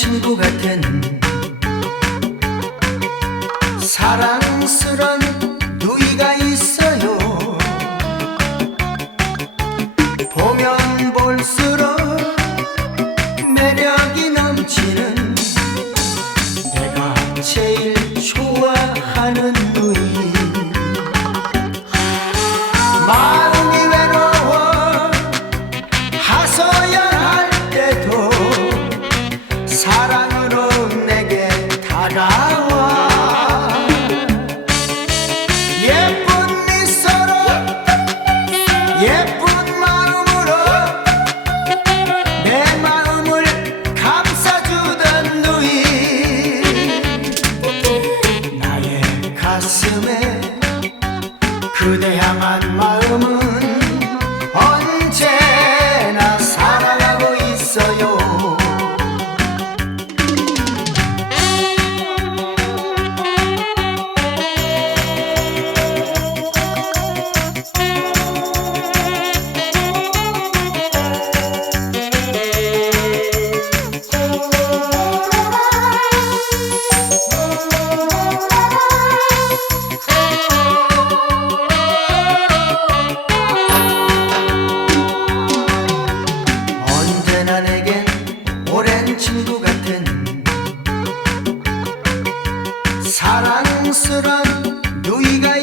친구 같은 사랑스런 누이가 있어요. 보면 볼수록 매력이 넘치는 가슴에 그대 향한 마음을 사랑스런 누이가